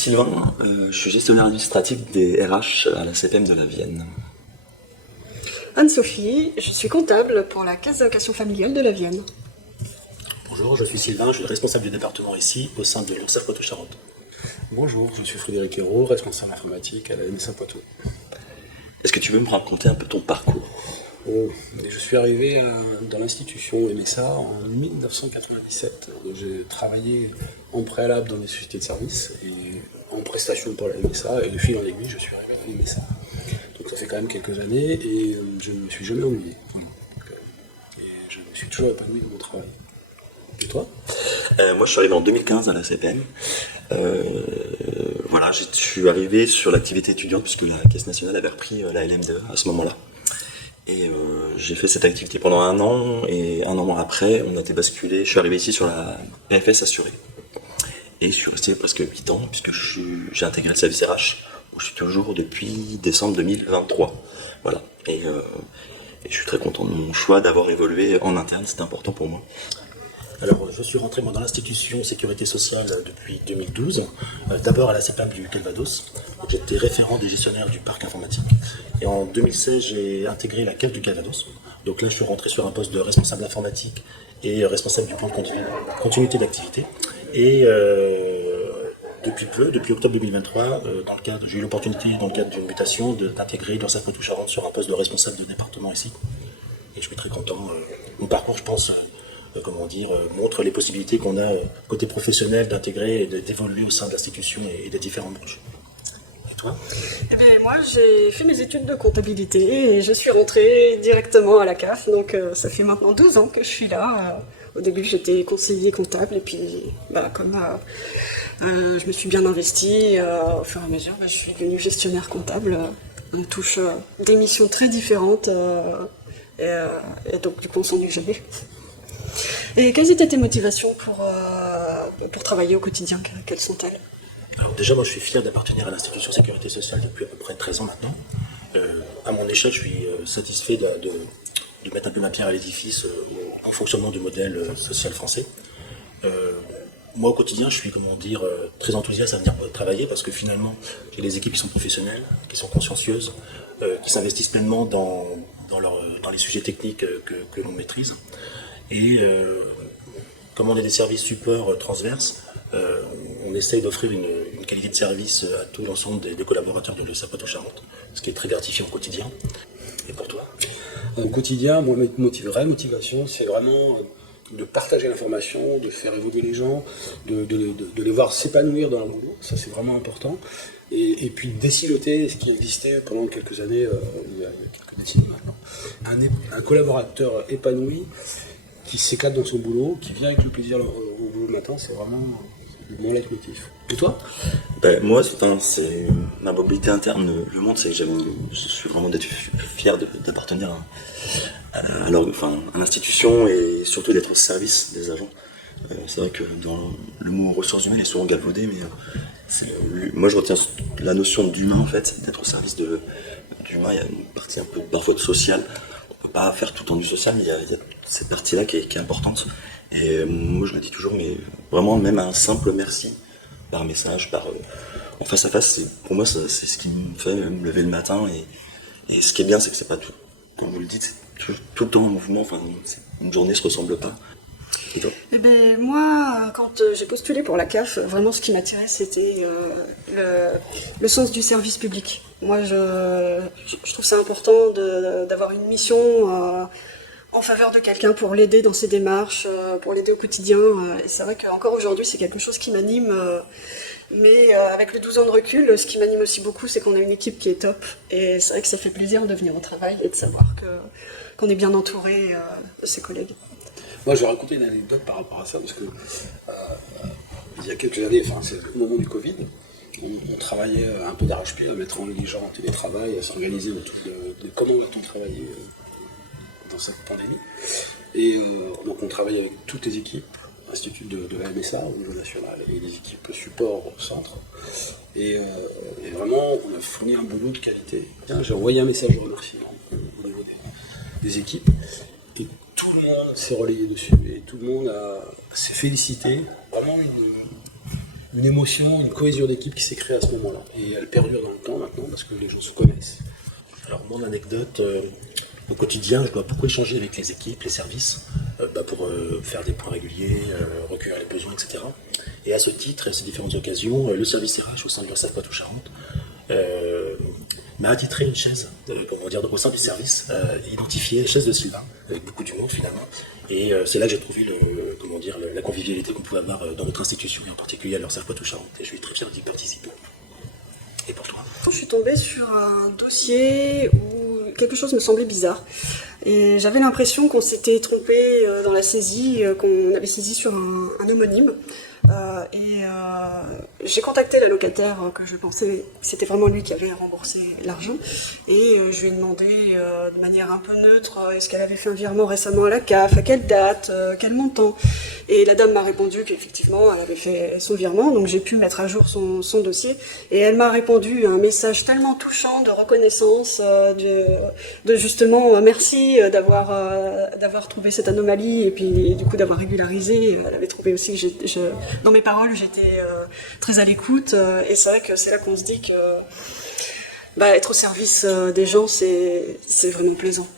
Sylvain, je suis gestionnaire administratif des RH à la CPM de la Vienne. Anne-Sophie, je suis comptable pour la caisse d'allocation familiale de la Vienne. Bonjour, je suis Sylvain, je suis le responsable du département ici, au sein de l'URSSAF Poitou-Charentes. Bonjour, je suis Frédéric Hérault, responsable informatique à la MSA Poitou. Est-ce que tu veux me raconter un peu ton parcours? Je suis arrivé dans l'institution MSA en 1997. J'ai travaillé en préalable dans les sociétés de services et en prestation pour la MSA, et de fil en aiguille, je suis arrivé à la MSA. Donc ça fait quand même quelques années et je ne me suis jamais ennuyé. Et je me suis toujours épanoui dans mon travail. Et toi? Moi, je suis arrivé en 2015 à la CPM. Voilà, je suis arrivé sur l'activité étudiante puisque la Caisse nationale avait repris la LMDE à ce moment-là. Et j'ai fait cette activité pendant un an, et un an après, on a été basculé. Je suis arrivé ici sur la PFS assurée. Et je suis resté presque 8 ans, puisque j'ai intégré le service RH, où je suis toujours depuis décembre 2023. Voilà. Et je suis très content de mon choix d'avoir évolué en interne, c'était important pour moi. Alors, je suis rentré dans l'institution sécurité sociale depuis 2012, d'abord à la CPAM du Calvados. J'étais référent des gestionnaires du parc informatique. Et en 2016, j'ai intégré la CAF du Calvados. Donc là, je suis rentré sur un poste de responsable informatique et responsable du plan de continuité d'activité. Et depuis octobre 2023, j'ai eu l'opportunité, dans le cadre d'une mutation, d'intégrer l'URSSAF Poitou-Charentes sur un poste de responsable de département ici. Et je suis très content. Mon parcours, je pense, montre les possibilités qu'on a côté professionnel d'intégrer et d'évoluer au sein de l'institution et des différentes branches. Et toi? Eh bien, moi, j'ai fait mes études de comptabilité et je suis rentrée directement à la CAF. Donc, ça fait maintenant 12 ans que je suis là. Au début, j'étais conseiller comptable et puis, comme je me suis bien investie, au fur et à mesure, je suis devenue gestionnaire comptable. On touche des missions très différentes et donc, du coup, on s'ennuie jamais. Et quelles étaient tes motivations pour travailler au quotidien? Quelles sont-elles? Alors déjà, moi je suis fier d'appartenir à l'institution sécurité sociale depuis à peu près 13 ans maintenant. À mon échelle, je suis satisfait de mettre un peu ma pierre à l'édifice en fonctionnement du modèle social français. Moi au quotidien, je suis très enthousiaste à venir travailler parce que finalement, j'ai des équipes qui sont professionnelles, qui sont consciencieuses, qui s'investissent pleinement dans les sujets techniques que l'on maîtrise. Et comme on est des services support transverses, on essaye d'offrir une qualité de service à tout l'ensemble des collaborateurs de l'URSSAF Poitou-Charentes, ce qui est très gratifiant au quotidien. Et pour toi? Au quotidien, moi, ma vraie motivation, c'est vraiment de partager l'information, de faire évoluer les gens, de les voir s'épanouir dans leur boulot. Ça, c'est vraiment important. Et puis d'essiloter ce qui existait pendant quelques années, il y a quelques décennies maintenant. Un collaborateur épanoui, qui s'éclate dans son boulot, qui vient avec le plaisir au boulot le matin, c'est vraiment mon leitmotiv. Et toi? Moi, c'est ma mobilité interne. Le monde, c'est que je suis vraiment fier d'appartenir à l'institution et surtout d'être au service des agents. C'est vrai que dans le mot ressources humaines est souvent galvaudé, mais moi je retiens la notion d'humain en fait, d'être au service d'humain. Il y a une partie un peu parfois de social. On peut pas faire tout le temps du social, mais il y a cette partie-là qui est importante. Et moi je le dis toujours, mais vraiment même un simple merci par message, en face à face, pour moi c'est ce qui me fait me lever le matin. Et ce qui est bien, c'est que c'est pas tout, comme vous le dites, c'est tout le temps en mouvement. Enfin, une journée se ressemble pas. Et toi? Eh ben, moi, quand j'ai postulé pour la CAF, vraiment ce qui m'attirait, c'était le sens du service public. Moi, je trouve ça important d'avoir une mission en faveur de quelqu'un pour l'aider dans ses démarches, pour l'aider au quotidien. Et c'est vrai qu'encore aujourd'hui, c'est quelque chose qui m'anime. Mais avec le 12 ans de recul, ce qui m'anime aussi beaucoup, c'est qu'on a une équipe qui est top. Et c'est vrai que ça fait plaisir de venir au travail et de savoir qu'on est bien entouré de ses collègues. Moi, je vais raconter une anecdote par rapport à ça, parce que il y a quelques années, c'est le moment du Covid, on travaillait un peu d'arrache-pied à mettre en ligne les gens en télétravail, à s'organiser autour de comment va-t-on travailler dans cette pandémie. Et donc on travaille avec toutes les équipes, instituts de la MSA au niveau national et les équipes support au centre. Et vraiment, on a fourni un boulot de qualité. J'ai envoyé un message de remerciement au niveau des équipes. Et tout le monde s'est relayé dessus et tout le monde s'est félicité. Vraiment une émotion, une cohésion d'équipe qui s'est créée à ce moment-là. Et elle perdure dans le temps maintenant parce que les gens se connaissent. Alors, mon anecdote, au quotidien, je dois beaucoup échanger avec les équipes, les services, pour faire des points réguliers, recueillir les besoins, etc. Et à ce titre, et à ces différentes occasions, le service RH au sein de l'URSSAF Poitou-Charentes m'a attitré une chaise, au sein du service, identifiée, chaise de Sylvain, avec beaucoup d'humour finalement. Et c'est là que j'ai trouvé la convivialité qu'on pouvait avoir dans notre institution, et en particulier à l'URSSAF Poitou-Charentes. Et je suis très fier d'y participer. Et pour toi? Je suis tombée sur un dossier où quelque chose me semblait bizarre. Et j'avais l'impression qu'on s'était trompé dans la saisie, qu'on avait saisi sur un homonyme. J'ai contacté la locataire que je pensais que c'était vraiment lui qui avait remboursé l'argent. Et je lui ai demandé de manière un peu neutre est-ce qu'elle avait fait un virement récemment à la CAF, à quelle date, quel montant. Et la dame m'a répondu qu'effectivement elle avait fait son virement, donc j'ai pu mettre à jour son dossier. Et elle m'a répondu un message tellement touchant de reconnaissance, de justement merci d'avoir trouvé cette anomalie et puis du coup d'avoir régularisé. Elle avait trouvé aussi que dans mes paroles j'étais très à l'écoute et c'est vrai que c'est là qu'on se dit que être au service des gens c'est vraiment plaisant.